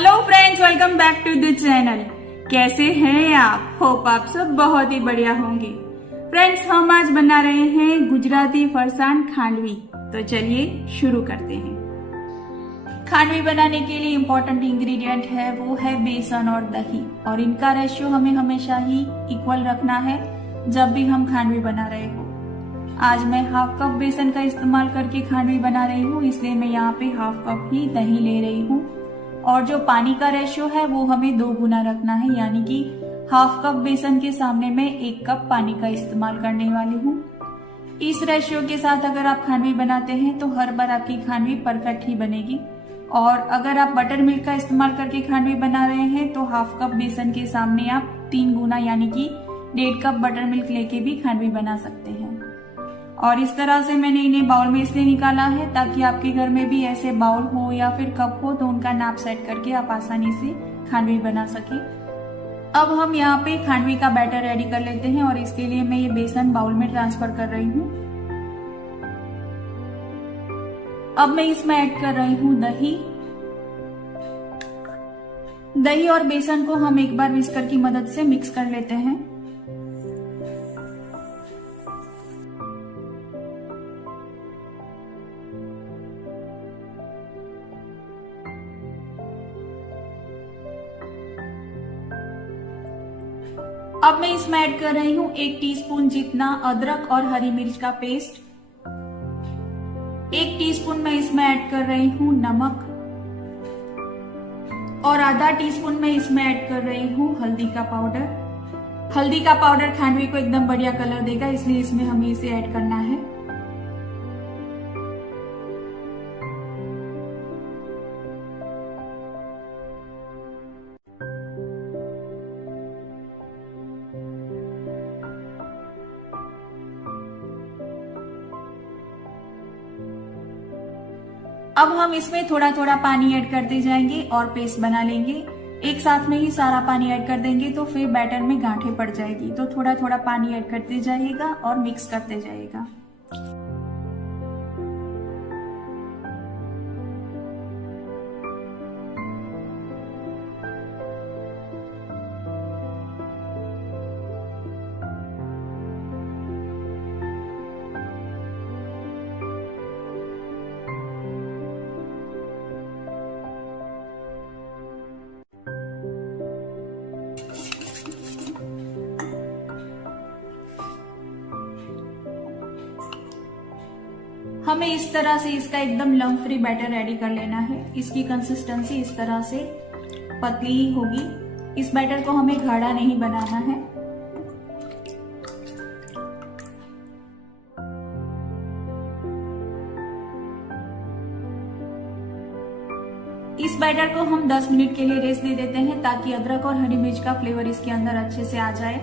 Hello friends, welcome back to the channel. कैसे हैं आप? होप आप सब बहुत ही बढ़िया होंगे। फ्रेंड्स, हम आज बना रहे हैं गुजराती फरसान खांडवी। तो चलिए शुरू करते हैं। खांडवी बनाने के लिए इम्पोर्टेंट इंग्रेडिएंट है वो है बेसन और दही, और इनका रेशियो हमें हमेशा ही इक्वल रखना है जब भी हम खांडवी बना रहे हो। आज मैं हाफ कप बेसन का इस्तेमाल करके खांडवी बना रही हूँ, इसलिए मैं यहाँ पे हाफ कप ही दही ले रही हूँ। और जो पानी का रेशियो है वो हमें 2 गुना रखना है, यानी कि हाफ कप बेसन के सामने मैं 1 कप पानी का इस्तेमाल करने वाली हूँ। इस रेशियो के साथ अगर आप खांडवी बनाते हैं तो हर बार आपकी खांडवी परफेक्ट ही बनेगी। और अगर आप बटर मिल्क का इस्तेमाल करके खांडवी बना रहे हैं तो हाफ कप बेसन के सामने आप 3 गुना यानी कि 1.5 कप बटर मिल्क लेके भी खांडवी बना सकते हैं। और इस तरह से मैंने इन्हें बाउल में इसलिए निकाला है ताकि आपके घर में भी ऐसे बाउल हो या फिर कप हो तो उनका नाप सेट करके आप आसानी से खांडवी बना सके। अब हम यहाँ पे खांडवी का बैटर रेडी कर लेते हैं, और इसके लिए मैं ये बेसन बाउल में ट्रांसफर कर रही हूँ। अब मैं इसमें ऐड कर रही हूँ दही और बेसन को हम एक बार विस्कर की मदद से मिक्स कर लेते हैं। अब मैं इसमें ऐड कर रही हूँ 1 टीस्पून जितना अदरक और हरी मिर्च का पेस्ट। 1 टीस्पून मैं इसमें ऐड कर रही हूँ नमक, और आधा टीस्पून मैं इसमें ऐड कर रही हूँ हल्दी का पाउडर। हल्दी का पाउडर खांडवी को एकदम बढ़िया कलर देगा, इसलिए इसमें हमें इसे ऐड करना है। अब हम इसमें थोड़ा थोड़ा पानी ऐड करते जाएंगे और पेस्ट बना लेंगे। एक साथ में ही सारा पानी ऐड कर देंगे तो फिर बैटर में गांठें पड़ जाएगी, तो थोड़ा थोड़ा पानी ऐड करते जाइएगा और मिक्स करते जाइएगा। हमें इस तरह से इसका एकदम लम्प फ्री बैटर रेडी कर लेना है। इसकी कंसिस्टेंसी इस तरह से पतली ही होगी। इस बैटर को हमें गाढ़ा नहीं बनाना है। इस बैटर को हम 10 मिनट के लिए रेस्ट दे देते हैं ताकि अदरक और हरी मिर्च का फ्लेवर इसके अंदर अच्छे से आ जाए।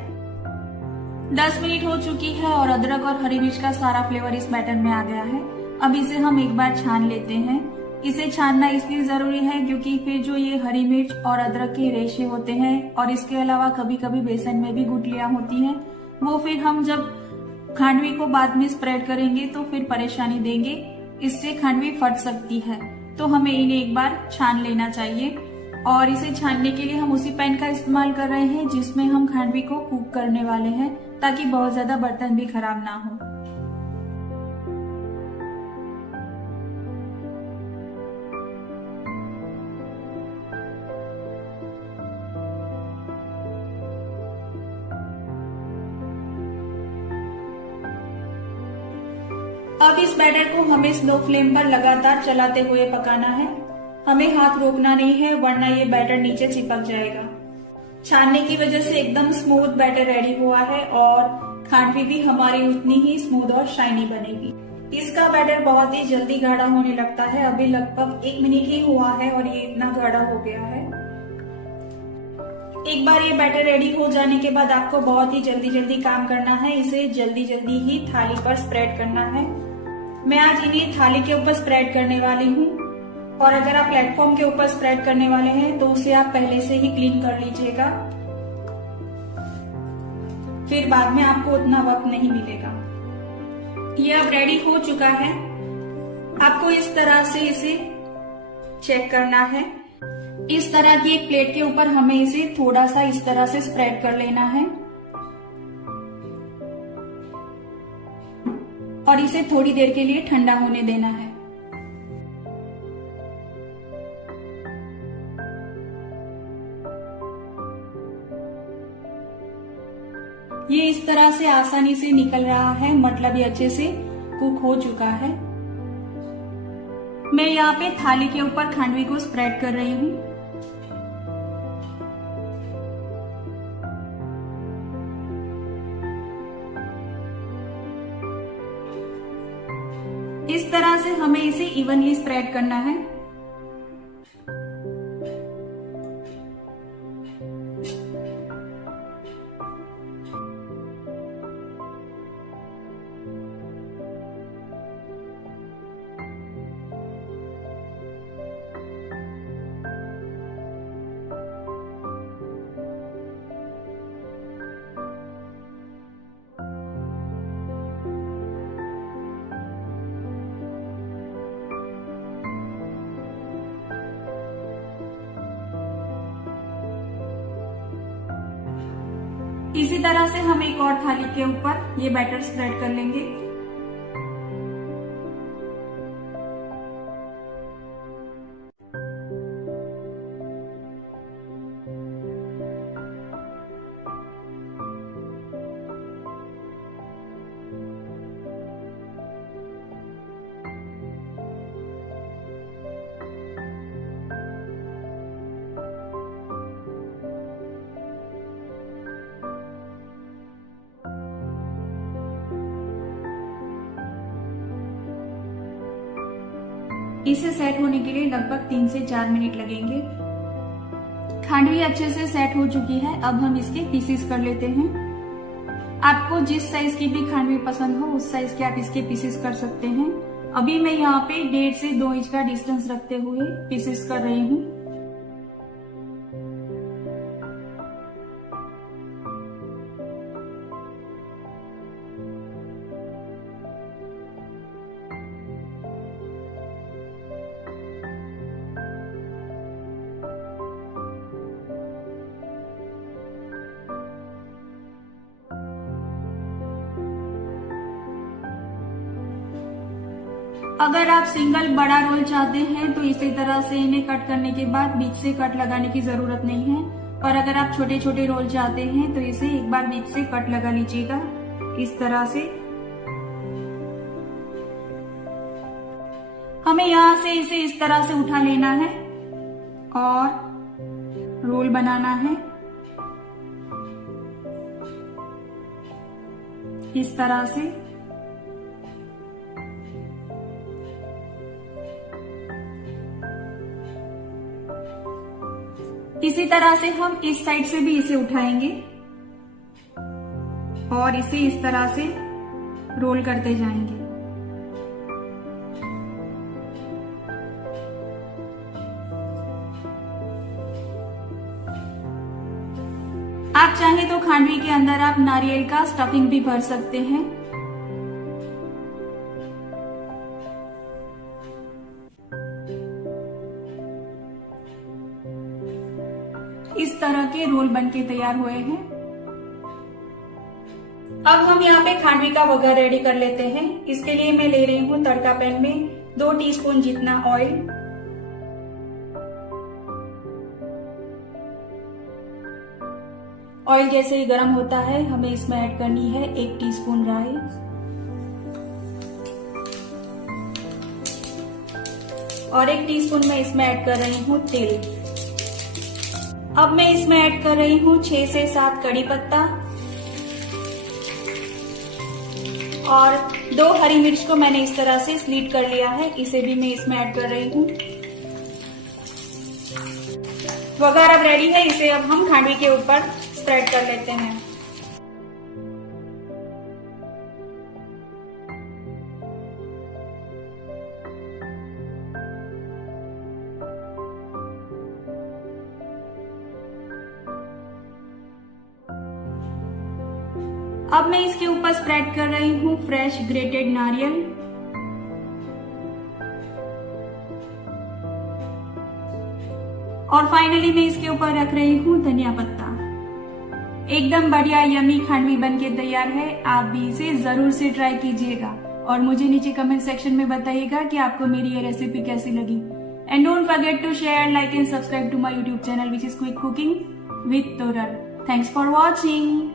10 मिनट हो चुकी है और अदरक और हरी मिर्च का सारा फ्लेवर इस बैटर में आ गया है। अब इसे हम एक बार छान लेते हैं। इसे छानना इसलिए जरूरी है क्योंकि फिर जो ये हरी मिर्च और अदरक के रेशे होते हैं और इसके अलावा कभी कभी बेसन में भी गुठलियां होती हैं, वो फिर हम जब खांडवी को बाद में स्प्रेड करेंगे तो फिर परेशानी देंगे। इससे खांडवी फट सकती है, तो हमें इन्हें एक बार छान लेना चाहिए। और इसे छानने के लिए हम उसी पैन का इस्तेमाल कर रहे हैं जिसमें हम खांडवी को कुक करने वाले हैं, ताकि बहुत ज्यादा बर्तन भी खराब ना हो। अब इस बैटर को हमें स्लो फ्लेम पर लगातार चलाते हुए पकाना है। हमें हाथ रोकना नहीं है, वरना ये बैटर नीचे चिपक जाएगा। छानने की वजह से एकदम स्मूथ बैटर रेडी हुआ है और खांडवी भी हमारी उतनी ही स्मूथ और शाइनी बनेगी। इसका बैटर बहुत ही जल्दी गाढ़ा होने लगता है। अभी लगभग 1 मिनट ही हुआ है और ये इतना गाढ़ा हो गया है। एक बार ये बैटर रेडी हो जाने के बाद आपको बहुत ही जल्दी काम करना है। इसे जल्दी ही थाली पर स्प्रेड करना है। मैं आज इन्हें थाली के ऊपर स्प्रेड करने वाली हूँ, और अगर आप प्लेटफॉर्म के ऊपर स्प्रेड करने वाले हैं तो उसे आप पहले से ही क्लीन कर लीजिएगा, फिर बाद में आपको उतना वक्त नहीं मिलेगा। ये अब रेडी हो चुका है। आपको इस तरह से इसे चेक करना है। इस तरह की एक प्लेट के ऊपर हमें इसे थोड़ा सा इस तरह से स्प्रेड कर लेना है और इसे थोड़ी देर के लिए ठंडा होने देना है। ये इस तरह से आसानी से निकल रहा है, मतलब ये अच्छे से कुक हो चुका है। मैं यहाँ पे थाली के ऊपर खांडवी को स्प्रेड कर रही हूँ। इस तरह से हमें इसे इवनली स्प्रेड करना है। इसी तरह से हम एक और थाली के ऊपर ये बैटर स्प्रेड कर लेंगे। इसे सेट होने के लिए लगभग 3 से 4 मिनट लगेंगे। खांडवी अच्छे से सेट हो चुकी है। अब हम इसके पीसेस कर लेते हैं। आपको जिस साइज की भी खांडवी पसंद हो उस साइज के आप इसके पीसेस कर सकते हैं। अभी मैं यहाँ पे 1.5 से 2 इंच का डिस्टेंस रखते हुए पीसेस कर रही हूँ। अगर आप सिंगल बड़ा रोल चाहते हैं तो इसी तरह से इन्हें कट करने के बाद बीच से कट लगाने की जरूरत नहीं है, और अगर आप छोटे छोटे रोल चाहते हैं तो इसे एक बार बीच से कट लगा लीजिएगा इस तरह से। हमें यहाँ से इसे इस तरह से उठा लेना है और रोल बनाना है इस तरह से। इसी तरह से हम इस साइड से भी इसे उठाएंगे और इसे इस तरह से रोल करते जाएंगे। आप चाहें तो खांडवी के अंदर आप नारियल का स्टफिंग भी भर सकते हैं। इस तरह के रोल बनके तैयार हुए हैं। अब हम यहाँ पे खांडवी का वघार रेडी कर लेते हैं। इसके लिए मैं ले रही हूँ तड़का पैन में 2 टीस्पून जितना ऑयल, ऑयल जैसे ही गर्म होता है हमें इसमें ऐड करनी है 1 टीस्पून राई, और 1 टीस्पून मैं इसमें ऐड कर रही हूँ तेल। अब मैं इसमें ऐड कर रही हूँ 6 से 7 कड़ी पत्ता और 2 हरी मिर्च को मैंने इस तरह से स्लीट कर लिया है, इसे भी मैं इसमें ऐड कर रही हूँ। वघार अब रेडी है, इसे अब हम खांडवी के ऊपर स्प्रेड कर लेते हैं। अब मैं इसके ऊपर स्प्रेड कर रही हूँ फ्रेश ग्रेटेड नारियल, और फाइनली मैं इसके ऊपर रख रही हूँ धनिया पत्ता। एकदम बढ़िया यमी खांडवी बनके तैयार है। आप भी इसे जरूर से ट्राई कीजिएगा और मुझे नीचे कमेंट सेक्शन में बताइएगा कि आपको मेरी ये रेसिपी कैसी लगी। And don't forget to share, like and subscribe to my YouTube channel which is quick cooking with Toral. Thanks for watching.